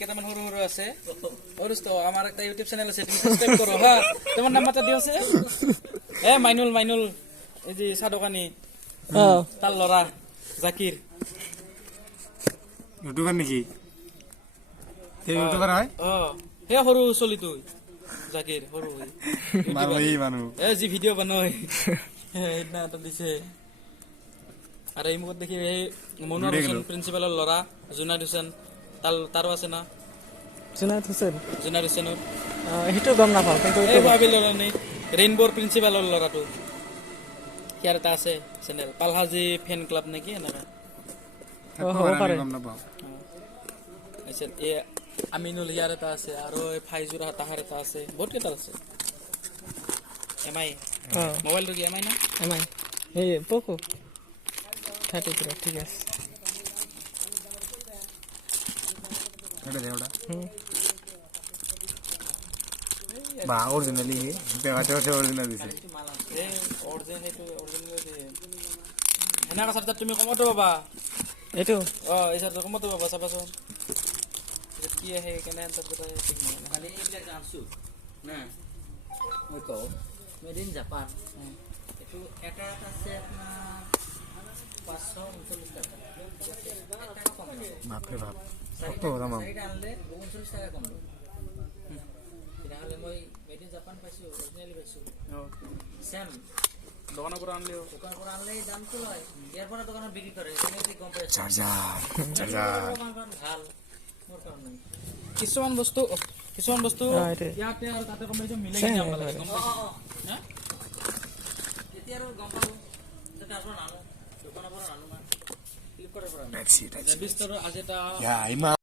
কেইটামান সৰু সৰু আছে অৰুস্ত আমাৰ একটা ইউটিউব চ্যানেল আছে তুমি সাবস্ক্রাইব করো হ্যাঁ তোমার নাম্বারটা দিও আছে এ মাইনুল এই যে সাদকানি তার লরা জাকির ইউটিউবার নাকি তে ইউটিউবার হয় হে সৰু চলি তুই জাকিৰ সৰু মানুহ এ যি ভিডিও বানাই সেইদিনা এটা দিছে আৰু এই মুখত দেখি এই মনোহৰ হুছেইন প্ৰিন্সিপালৰ ল'ৰা জুনাইদ হুছেইন তাৰো আছে না জুনাইদ হুছেইনৰ সেইটো গম নাপাওঁ কিন্তু এই ভাবিল ল'ৰা নেই ৰেইনব'ৰ প্ৰিন্সিপালৰ ল'ৰাটো ইয়াৰ এটা আছে চেনেল পালহাজি ফেন ক্লাব নেকি এনেকা গম নাপাওঁ এই আমিনুল ইয়াৰ এটা আছে আৰু এই ফাইজুৰ তাহাৰ এটা আছে বহুত কেইটা আছে এমআই মোবাইলটো কি এমআই না এমআই এই পোকো 33 ঠিক আছে এটা দেওড়া বা অরিজিনালি পেগাতে আছে অরিজিনাল দিছে এই অরিজিনাল এনাকা চাৰ্জাৰ তুমি কমতো পাবা এইটো এই চাৰ্জাৰ কমতো পাবা চাবাচোন কি আহে কেনে চাৰ্জাৰ ঠিক নহয় খালি এইবিলাক আনছো না মই কওঁ মেড ইন জাপান এইটো এটা আছে আপোনাৰ 539 টাকা বাপরে বাপ কত দাম এটা আনলে 39 টাকা কম তেতিয়াহ'লে মই মেড ইন জাপান পাইছো অৰিজিনালি পাইছো সেম দোকানৰ পৰা আনলে দামটো লয় ইয়াৰ পৰা দোকানত বিক্ৰী কৰে তেনেকৈ গম পাইছো চাৰ্জাৰ ভাল মোৰ কাৰণে কিছুমান বস্তু ইয়াতে আৰু তাতে কমাইছো মিলাই কিনে আনব লাগে গম পাইছো হা এতিয়া আৰু গম পালো তাৰ পৰা নানো দোকানৰ পৰা নানো না ফ্লিপকাৰ্টৰ পৰা That's it. বিস্তৰ আজি এটা Yeah,